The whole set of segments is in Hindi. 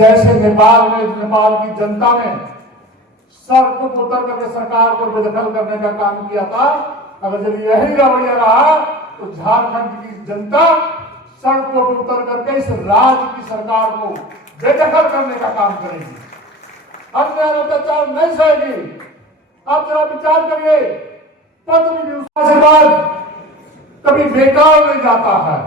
जैसे नेपाल में नेपाल की जनता ने सड़कों पर उतर करके सरकार को बेदखल करने का काम किया था, अगर जब यही रवैया रहा तो झारखंड की जनता सड़कों पर उतर करके इस राज्य की सरकार को बेदखल करने का काम करेगी। अन्याय अत्याचार नहीं सहेगी। आप जरा विचार करिए, पत्नी भी उसके बाद कभी बेकार नहीं जाता है।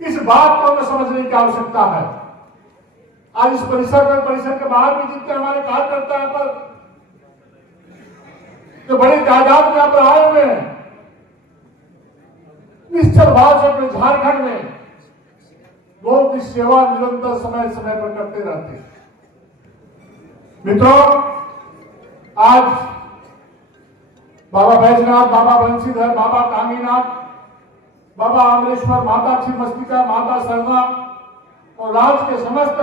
इस बात को हमें समझने की आवश्यकता है। आज इस परिसर के बाहर भी जितने हमारे कार्यकर्ता यहाँ पर जो बड़ी तादाद में यहाँ पर आए हुए हैं, निश्चल भाव से अपने झारखंड में लोगों की सेवा निरंतर समय समय पर करते रहते हैं। मित्रों, आज बाबा बैजनाथ, बाबा बंशीधर, बाबा कामीनाथ, बाबा अमरेश्वर, माता छिन्नमस्तिका, माता सरना और राज्य के समस्त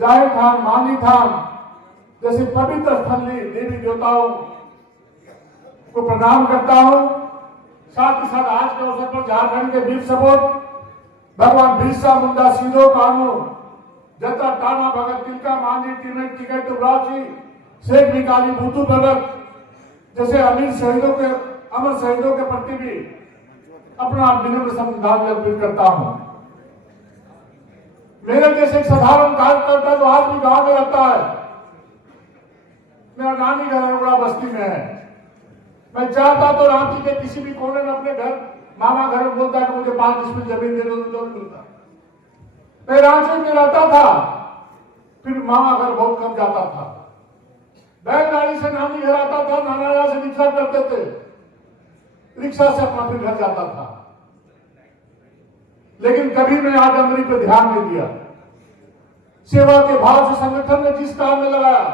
जाहिर थान, मानी थान जैसे पवित्र स्थली देवी देवताओं को प्रणाम करता हूं। साथ ही साथ आज के अवसर पर झारखंड के वीर सपूत भगवान बिरसा मुंडा, सिद्धो कानू, जता टाना भगत, तिलका मांझी, टिकट टिकट दुबराजी, शेख भिखारी, भूतू भगत जैसे अमीर शहीदों के, अमर शहीदों के प्रति भी अपना विनम्र श्रद्धांजलि अर्पित करता हूं। मेरे जैसे एक साधारण कार्यकर्ता जो आज भी गांव में रहता है, मेरा नानी घर अरोड़ा बस्ती में है। मैं चाहता तो रांची के किसी भी कोने में अपने घर मामा घर में बोलता कि मुझे 5 डिसमिल जमीन दे दो, तो मिलता। मैं रांची में रहता था, फिर मामा घर बहुत कम जाता था। बैलगाड़ी से नानी घर आता था, नाना से रिक्शा करते थे, रिक्शा से अपना फिर घर जाता था। लेकिन कभी मैंने आदमरी पर ध्यान नहीं दिया। सेवा के भाव से संगठन ने जिस काम में लगाया,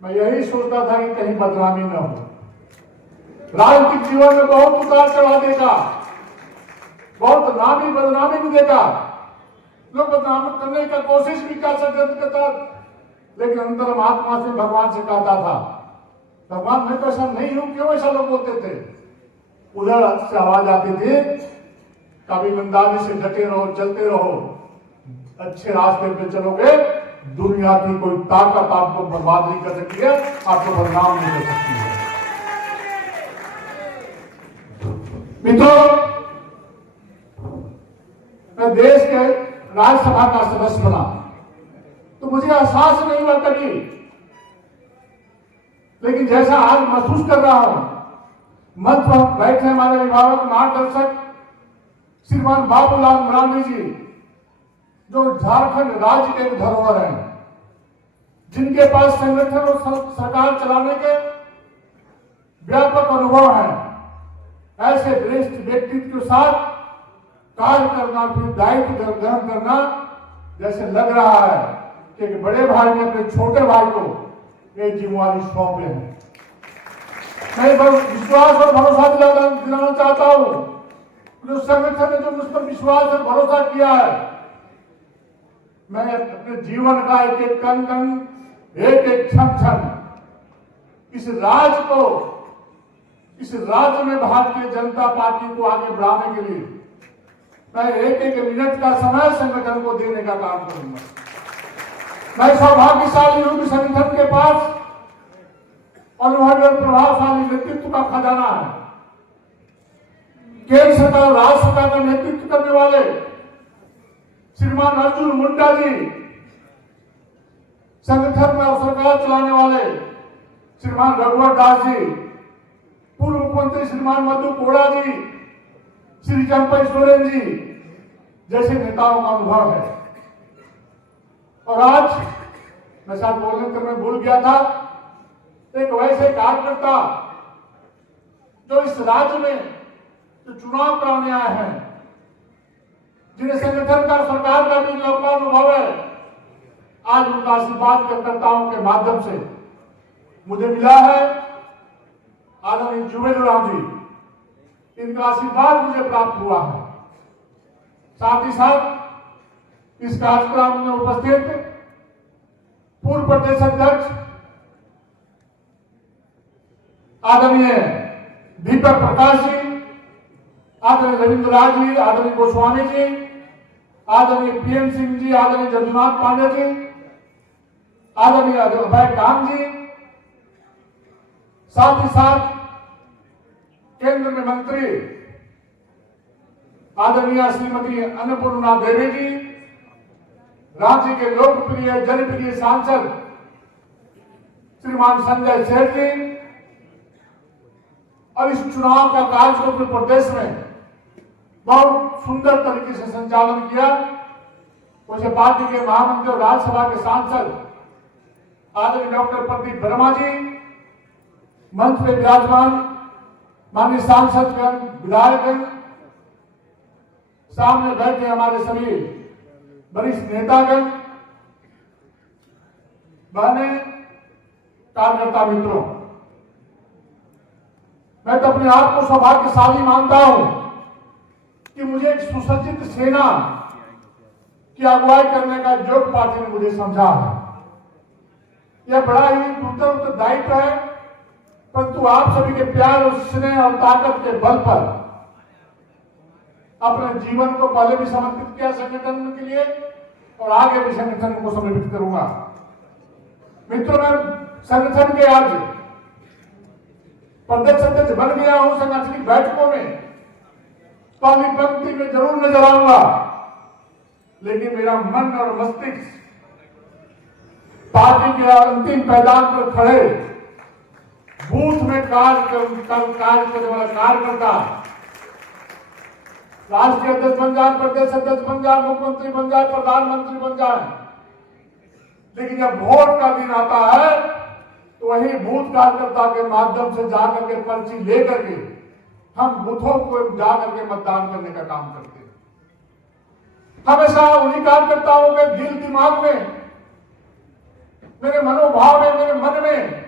मैं यही सोचता था कि कहीं बदनामी न हो। राजनीतिक जीवन में बहुत उतार चढ़ाव देखा, बहुत नामी बदनामी भी देखा। लोग बदनामी करने की कोशिश भी कर सकते थे, लेकिन अंतर आत्मा से भगवान से कहता था, भगवान मैं तो ऐसा नहीं हूं, क्यों ऐसा लोग बोलते थे। उधर से आवाज आती थी, कभी ईमानदारी से डटे रहो, चलते रहो, अच्छे रास्ते पे चलोगे, दुनिया की कोई ताकत आपको बर्बाद नहीं कर सकती है, आपको बदनाम नहीं कर सकती है। मित्रों, मैं देश के राज्यसभा का सदस्य बना तो मुझे एहसास नहीं हुआ कभी, लेकिन जैसा आज महसूस कर रहा हूं, मंच पर बैठे हमारे अभिभावक मार्गदर्शक श्रीमान बाबूलाल मरांडी जी, जो झारखंड राज्य के एक धरोहर हैं, जिनके पास संगठन और सरकार चलाने के व्यापक अनुभव है, ऐसे वरिष्ठ व्यक्तित्व के साथ कार्य करना, फिर दायित्व ग्रहण करना, जैसे लग रहा है कि बड़े भाई ने अपने छोटे भाई को ये जिम्मेवारी सौंपे हैं। मैं विश्वास और भरोसा दिलाना चाहता हूं, जो संगठन ने जो मुझ पर विश्वास और भरोसा किया है, मैं अपने जीवन का एक एक कण कण, एक एक क्षण क्षण इस राज्य को, इस राज्य में भारतीय जनता पार्टी को आगे बढ़ाने के लिए मैं एक एक मिनट का समय संगठन को देने का काम करूंगा। मैं सौभाग्यशाली हूं कि संगठन के पास अनुभवी और प्रभावशाली नेतृत्व का खजाना है। केंद्र सरकार, राज्य सरकार का नेतृत्व करने वाले श्रीमान अर्जुन मुंडा जी, संगठन में सरकार चलाने वाले श्रीमान रघुवर दास जी, पूर्व मुख्यमंत्री श्रीमान मधु कोड़ा जी, श्री चंपई सोरेन जी जैसे नेताओं का अनुभव है। और आज मैं साथ बोलने तक मैं भूल गया था, एक वैसे कार्यकर्ता जो इस राज्य में जो चुनाव कराने आए हैं, जिन्हें संगठन का, सरकार का भी लंबा अनुभव है, आज उनका आशीर्वाद कार्यकर्ताओं के माध्यम से मुझे मिला है। आदरणीय जुबेर राम जी, इनका आशीर्वाद मुझे प्राप्त हुआ है। साथ ही साथ इस कार्यक्रम में उपस्थित पूर्व प्रदेश अध्यक्ष आदरणीय दीपक प्रकाश जी, आदरणीय रविंद्र राज जी, आदरणीय गोस्वामी जी, आदरणीय पीएम सिंह जी, आदरणीय जदुनाथ पांडे जी, आदरणीय अभय काम जी, साथ ही साथ केंद्र में मंत्री आदरणीय श्रीमती अन्नपूर्णा देवी जी, राज्य के लोकप्रिय जनप्रिय सांसद श्रीमान संजय सेठ जी, और इस चुनाव का कार्य को प्रदेश में बहुत सुंदर तरीके से संचालन किया। मुझे पार्टी के महामंत्री और राज्यसभा के सांसद आदरणीय डॉक्टर प्रदीप वर्मा जी, मंच पे विराजमान माननीय सांसदगण, विधायकगण, सामने बैठे हमारे सभी वरिष्ठ नेतागण, बहने, कार्यकर्ता मित्रों, मैं तो अपने आप को सौभाग्यशाली मानता हूं कि मुझे एक सुसज्जित सेना की अगुवाई करने का योग पार्टी ने मुझे समझा है। यह बड़ा ही उत्तरदायित्व है, परंतु आप सभी के प्यार और स्नेह और ताकत के बल पर अपने जीवन को पहले भी समर्पित किया संगठन के लिए और आगे भी संगठन को समर्पित करूंगा। मित्रों, मैं संगठन के आज प्रदेश अध्यक्ष बन गया हूं। संगठनिक बैठकों में पहली पंक्ति में जरूर नजर आऊंगा, लेकिन मेरा मन और मस्तिष्क पार्टी के अंतिम मैदान पर खड़े बूथ में कार्य करने वाला कार्यकर्ता, राष्ट्रीय अध्यक्ष बन जाए, प्रदेश अध्यक्ष बन जाए, मुख्यमंत्री बन जाए, प्रधानमंत्री बन जाए, लेकिन जब वोट का दिन आता है तो वही बूथ कार्यकर्ता के माध्यम से जाकर के पर्ची लेकर के हम बूथों को जाकर के मतदान करने का काम करते हैं। हमेशा उन्हीं कार्यकर्ताओं के दिल दिमाग में, मेरे मनोभाव में, मेरे मन में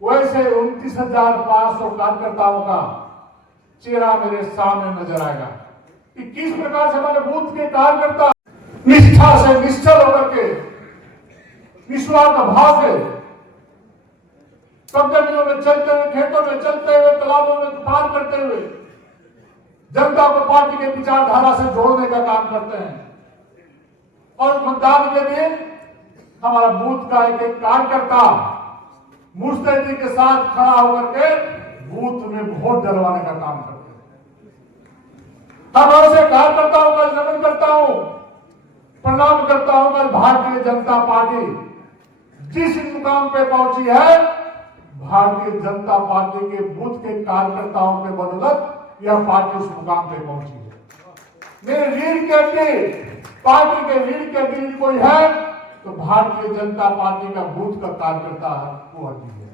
वैसे 29,500 कार्यकर्ताओं का चेहरा मेरे सामने नजर आएगा कि किस प्रकार से हमारे बूथ के कार्यकर्ता निष्ठा से, निश्चल होकर के, निस्वार्थ भाव से सब जमीनों में चलते हुए, खेतों में चलते हुए, तालाबों में पार करते हुए जनता को पार्टी के विचारधारा से जोड़ने का काम करते हैं। और मतदान के दिन हमारा बूथ का एक एक कार्यकर्ता मुस्तैदी के साथ खड़ा होकर के बूथ में वोट डलवाने का काम करते हैं। हम ऐसे कार्यकर्ताओं का नमन करता हूं, प्रणाम करता हूं कि भारतीय जनता पार्टी जिस मुकाम पे पहुंची है, भारतीय जनता पार्टी के बूथ के कार्यकर्ताओं के बदौलत यह पार्टी उस मुकाम पे पहुंची है। मेरे रीढ़ के हड्डी, पार्टी के रीढ़ के हड्डी कोई है तो भारतीय जनता पार्टी का बूथ का कार्यकर्ता है, वो हड्डी है।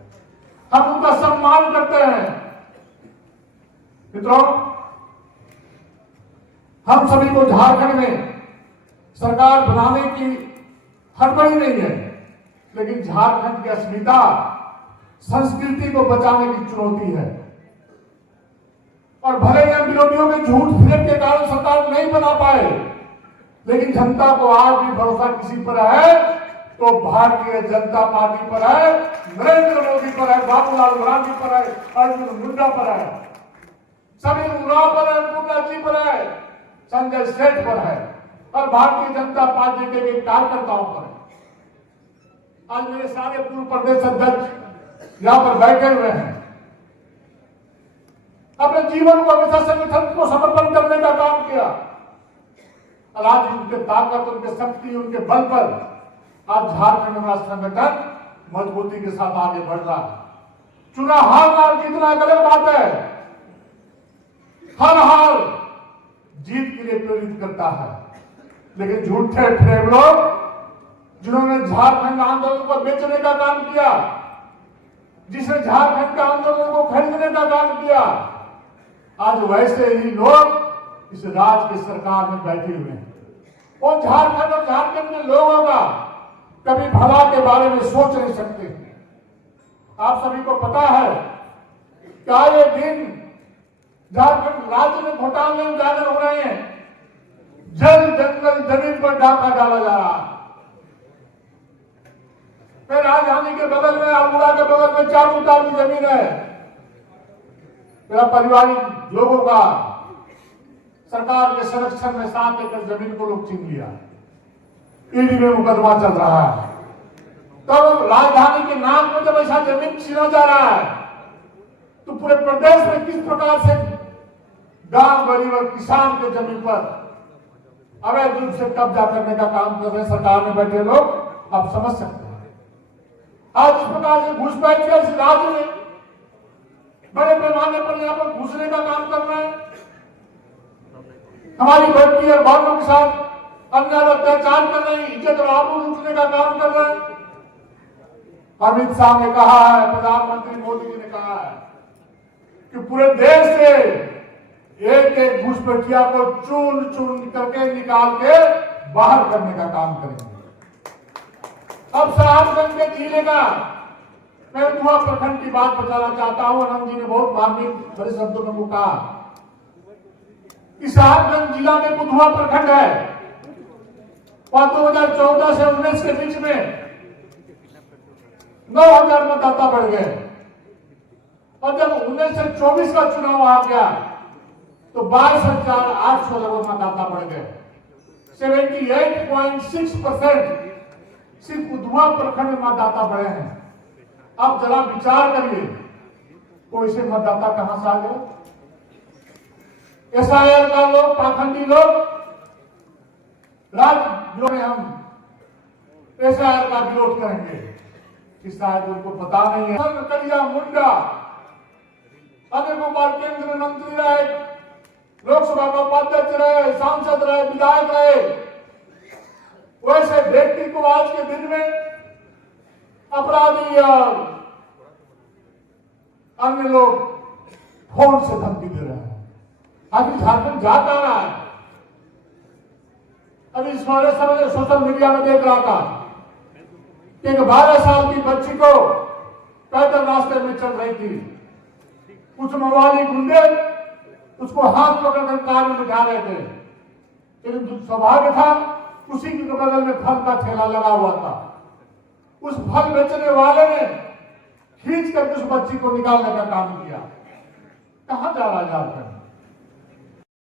हम उनका सम्मान करते हैं। मित्रों, हम सभी को झारखंड में सरकार बनाने की हड़बड़ी नहीं है, लेकिन झारखंड की अस्मिता, संस्कृति को बचाने की चुनौती है। और भले ही हम विरोधियों के झूठ फिल्म के कारण सरकार नहीं बना पाए, लेकिन जनता को आज भी भरोसा किसी पर है तो भारतीय जनता पार्टी पर है, नरेंद्र मोदी पर है, बाबूलाल मरांडी पर है, अर्जुन मुंडा पर है, सभी उराव पर है, अन्नपूर्णा जी पर है, संजय सेठ पर है और भारतीय जनता पार्टी के कार्यकर्ताओं पर है। आज मेरे सारे पूर्व प्रदेश अध्यक्ष यहां पर बैठे हुए हैं, अपने जीवन को हमेशा संगठन को समर्पण करने का काम किया। और आज उनके ताकत, उनके शक्ति, उनके बल पर आज झारखंड में संगठन मजबूती के साथ आगे बढ़ रहा है। चुनाव हार जीतना अलग बात है, हर हार जीत के लिए प्रेरित करता है, लेकिन झूठे फ्रेम लोग जिन्होंने झारखंड आंदोलन को बेचने का काम किया, जिसने झारखंड के आंदोलन को खरीदने का काम किया, आज वैसे ही लोग इस राज्य की सरकार में बैठे हुए हैं। और झारखंड और झारखंड के लोगों का कभी भला के बारे में सोच नहीं सकते। आप सभी को पता है क्या ये दिन झारखंड राज्य में घोटाले उजागर हो रहे हैं, जल जंगल जमीन पर डाका डाला जा रहा है। फिर राजधानी के बगल में, अल्मोड़ा के बगल में 4 गुंठा की जमीन है, मेरा पारिवारिक लोगों का सरकार के संरक्षण में 7 एकड़ जमीन को लोग छीन लिया, ईडी में मुकदमा चल रहा है। तो राजधानी के नाम में जब ऐसा जमीन छीना जा रहा है तो पूरे प्रदेश में किस प्रकार से गांव गरीब और किसान के जमीन पर अवैध रूप से कब्जा करने का काम कर रहे सरकार में बैठे लोग, आप समझ सकते हैं। आज इस प्रकार से घुसपैठ इस राज्य में बड़े पैमाने पर यहाँ पर घुसने का काम कर रहे हैं, हमारी बेटी और बहनों के साथ अन्याय अत्याचार कर रहे हैं, इज्जत और आबरू लूटने का काम कर रहे हैं। अमित शाह ने कहा है, प्रधानमंत्री मोदी जी ने कहा है कि पूरे देश से एक एक घुसपैठिया को चुन चुन करके निकाल के बाहर करने का काम करेंगे। अब साहबगंज के जिले का मैं दुआ प्रखंड की बात बताना चाहता हूं। अनंत जी ने बहुत मार्मिक बड़े शब्दों में कहा कि साहबगंज जिला में बुधवा प्रखंड है और 2014 से 19 के बीच में 9,000 मतदाता बढ़ गए और जब 19 से 24 का चुनाव आ गया तो 22,800 लोग मतदाता बढ़ गए। 78.6% सिर्फ बुधवा प्रखंड में मतदाता बढ़े हैं। अब जरा विचार करिए, कोई से मतदाता कहां से आ गए? एसआईआर का लोग, पाखंडी लोग राज्य में हम एसआईआर का विरोध करेंगे, इस शायद उनको पता नहीं है। कलिया मुंडा अजय कुमार केंद्र में मंत्री रहे, लोकसभा का उपाध्यक्ष रहे, सांसद रहे, विधायक रहे, वैसे व्यक्ति को आज के दिन में अपराधी और अन्य लोग फोन से धमकी दे रहे हैं। अभी झारखंड जा पा रहा है। अभी इस समय सोशल मीडिया में देख रहा था कि एक 12 साल की बच्ची को पैदल रास्ते में चल रही थी, कुछ मवाली गुंडे उसको हाथ पकड़कर कार में बिठा रहे थे, लेकिन सौभाग्य था उसी के बगल में फल का ठेला लगा हुआ था। उस फल बेचने वाले ने खींच कर उस बच्ची को निकालने का काम किया। कहां जा रहा है झारखंड?